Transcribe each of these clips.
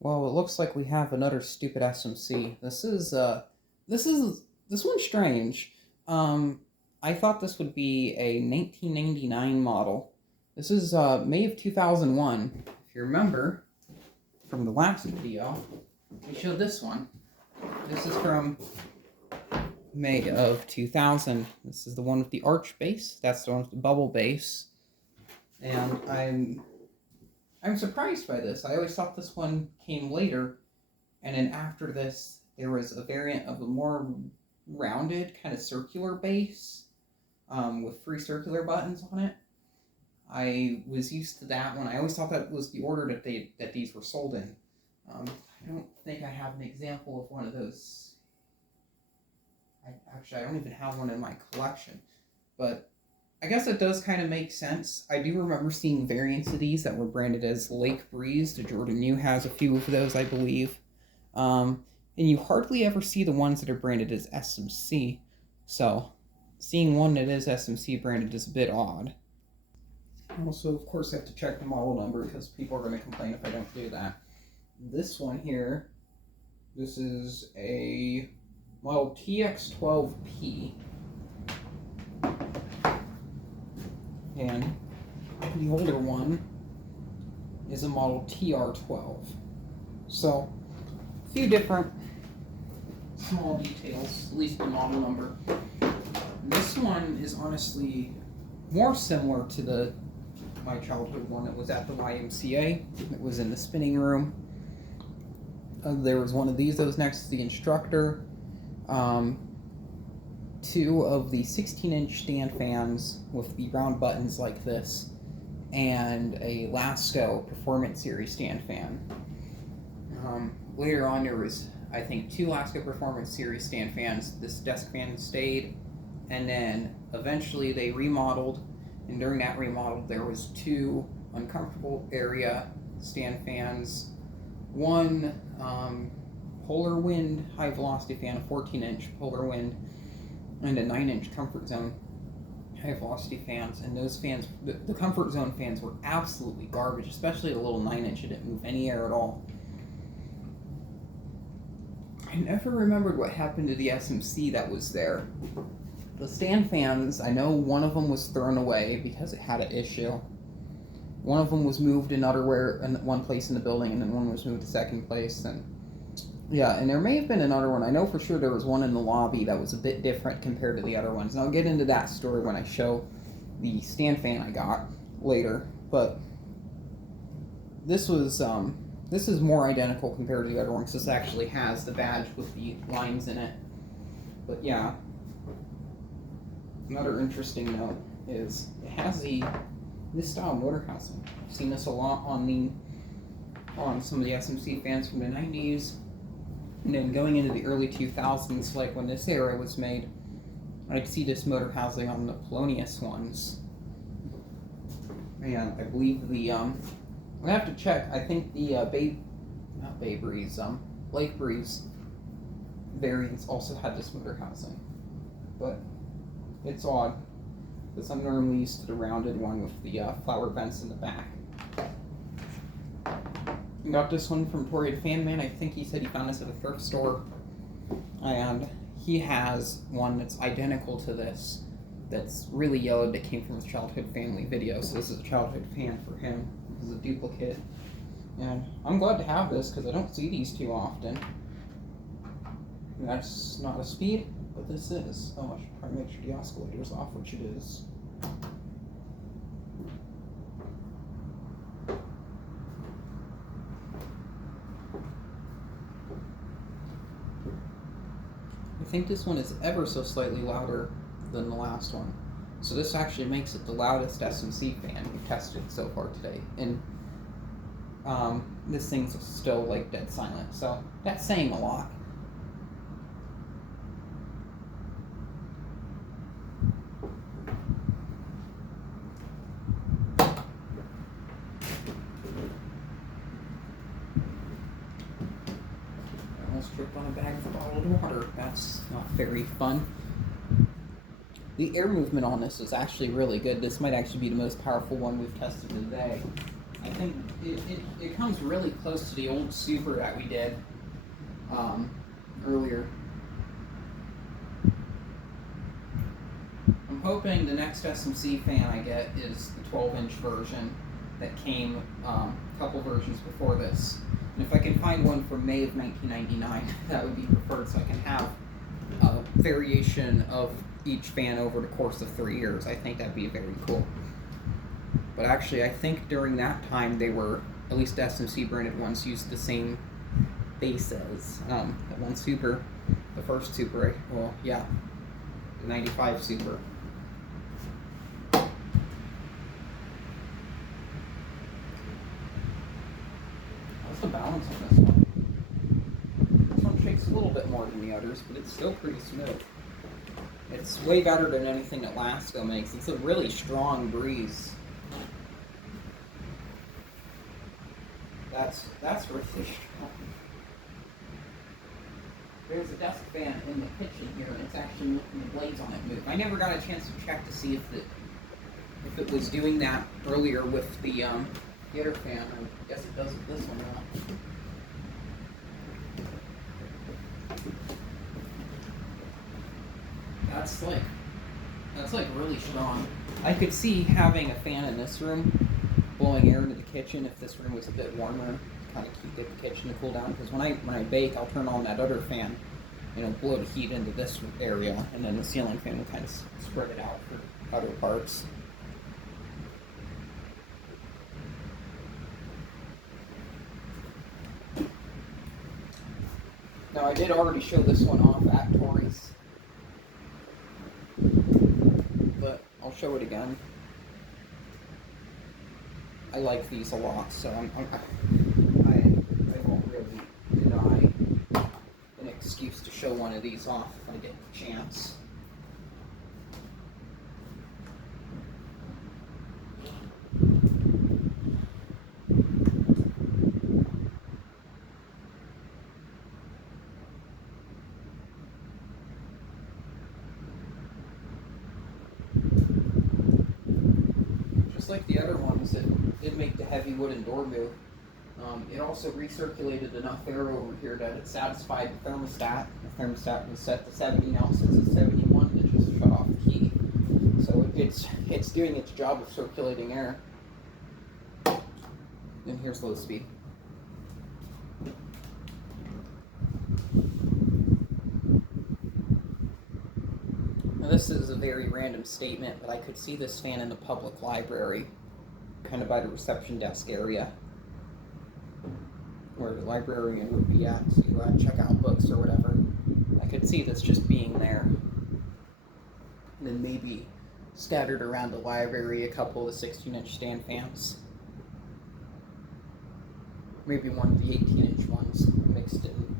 Well, it looks like we have another stupid SMC. This one's strange. Um, I thought this would be a 1999 model. This is May of 2001. If you remember from the last video, we showed this one. This is from May of 2000. This is the one with the arch base. That's the one with the bubble base. And I'm surprised by this. I always thought this one came later, and then after this, there was a variant of a more rounded, kind of circular base, with 3 circular buttons on it. I was used to that one. I always thought that was the order that these were sold in. I don't think I have an example of one of those. I don't even have one in my collection, but I guess it does kind of make sense. I do remember seeing variants of these that were branded as Lake Breeze. The Jordan U has a few of those, I believe. And you hardly ever see the ones that are branded as SMC. So, seeing one that is SMC branded is a bit odd. I also, of course, have to check the model number because people are going to complain if I don't do that. This one here, this is a model TX12P. And the older one is a model TR12. So, a few different small details, at least the model number. This one is honestly more similar to my childhood one that was at the YMCA. It was in the spinning room. There was one of these that was next to the instructor. 2 of the 16-inch stand fans with the round buttons like this, and a Lasco Performance Series stand fan. Later on, there was, I think, 2 Lasco Performance Series stand fans. This desk fan stayed, and then eventually they remodeled, and during that remodel, there was 2 uncomfortable area stand fans. One Polar Wind high velocity fan, a 14-inch Polar Wind, and a 9-inch Comfort Zone high velocity fans. And those fans, the Comfort Zone fans, were absolutely garbage, especially the little 9-inch. It didn't move any air at all. I never remembered what happened to the SMC that was there. The stand fans, I know one of them was thrown away because it had an issue. One of them was moved in one place in the building, and then one was moved to second place. And yeah, and there may have been another one. I know for sure there was one in the lobby that was a bit different compared to the other ones. And I'll get into that story when I show the stand fan I got later. But this is more identical compared to the other ones. This actually has the badge with the lines in it. But yeah, another interesting note is it has this style motor housing. I've seen this a lot on some of the SMC fans from the 90s. And then going into the early 2000s, like when this era was made, I'd see this motor housing on the Polonius ones. And I believe I have to check. I think the Lake Breeze variants also had this motor housing. But it's odd, because I'm normally used to the rounded one with the flower vents in the back. Got this one from Torrid Fan Man. I think he said he found this at a thrift store. And he has one that's identical to this, that's really yellowed, that came from his childhood family video. So this is a childhood fan for him. This is a duplicate. And I'm glad to have this because I don't see these too often. And that's not a speed, but this is. Oh, I should probably make sure the oscillator's off, which it is. I think this one is ever so slightly louder than the last one. So this actually makes it the loudest SMC fan we've tested so far today. And this thing's still like dead silent, so that's saying a lot. Tripped on a bag of bottled water. That's not very fun. The air movement on this is actually really good. This might actually be the most powerful one we've tested today. I think it comes really close to the old Super that we did earlier. I'm hoping the next SMC fan I get is the 12-inch version that came a couple versions before this. And if I can find one from May of 1999, that would be preferred, so I can have a variation of each fan over the course of 3 years. I think that'd be very cool. But actually, I think during that time they were, at least SMC branded ones, used the same base as that one Super, the first Super. Well, yeah, the 95 Super. What's the balance on this one? This one shakes a little bit more than the others, but it's still pretty smooth. It's way better than anything that Lasco makes. It's a really strong breeze. That's really strong. There's a desk fan in the kitchen here, and it's actually making the blades on it move. I never got a chance to check to see if it was doing that earlier with the other fan. I guess it does with this one now. That's like really strong. I could see having a fan in this room blowing air into the kitchen if this room was a bit warmer to kind of keep the kitchen to cool down. Because when I bake, I'll turn on that other fan, blow the heat into this area, and then the ceiling fan will kind of spread it out for other parts. Now I did already show this one off at Tori's, but I'll show it again. I like these a lot, so I won't really deny an excuse to show one of these off if I get the chance. Just like the other ones that did make the heavy wooden door move, it also recirculated enough air over here that it satisfied the thermostat. The thermostat was set to 70, now it sets at 71, it just shut off the key. So it's doing its job of circulating air. And here's low speed. Now this is a very random statement, but I could see this fan in the public library, kind of by the reception desk area, where the librarian would be at to check out books or whatever. I could see this just being there. And then maybe scattered around the library a couple of 16-inch stand fans. Maybe one of the 18-inch ones mixed in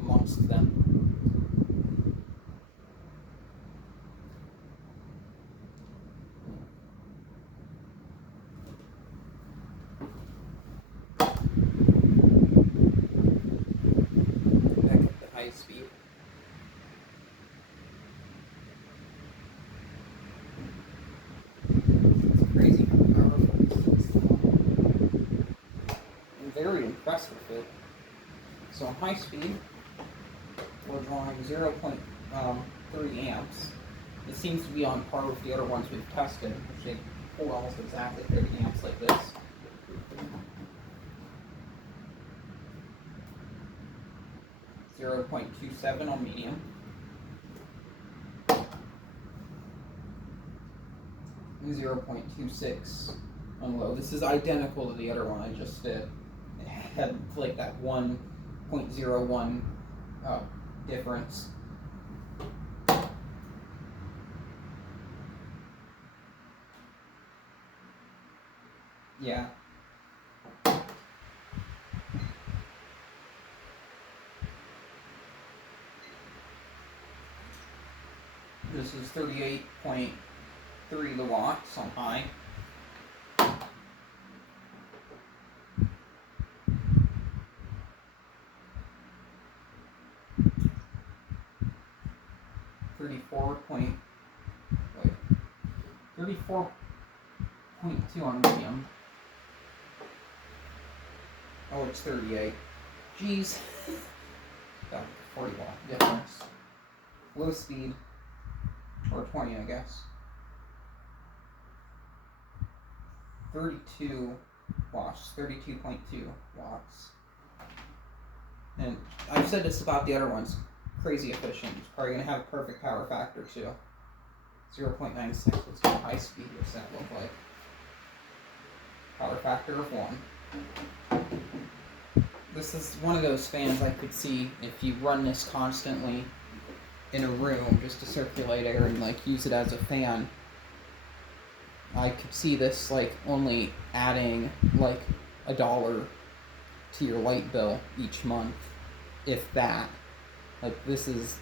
amongst them. Speed. It's crazy how powerful this is. I'm very impressed with it. So on high speed, we're drawing 0.3 amps. It seems to be on par with the other ones we've tested, which they pull almost exactly 30 amps like this. 0.27 on medium. And 0.26 on low. This is identical to the other one I just did. It had like that 1.01 difference. Yeah. This is 38.3 watts on high. .2 on medium. Oh, it's 38. Jeez. About 40 watt difference. Low speed, or 20, I guess. 32 watts, 32.2 watts. And I've said this about the other ones. Crazy efficient. It's probably going to have a perfect power factor too. 0.96. Let's go high speed. What's that look like? Power factor of 1. This is one of those fans I could see if you run this constantly in a room just to circulate air and like use it as a fan. I could see this like only adding like $1 to your light bill each month, if that. Like, this is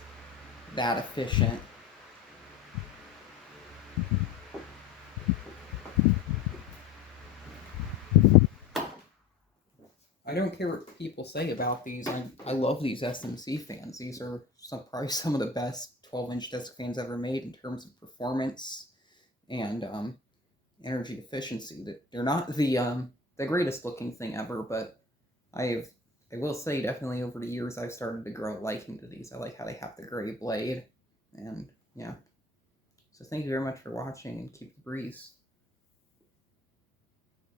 that efficient. I don't care what people say about these. I love these SMC fans. These are probably some of the best 12-inch desk fans ever made in terms of performance and energy efficiency. They're not the greatest looking thing ever, but I will say definitely over the years I've started to grow a liking to these. I like how they have the gray blade, and yeah. So thank you very much for watching, and keep the breeze.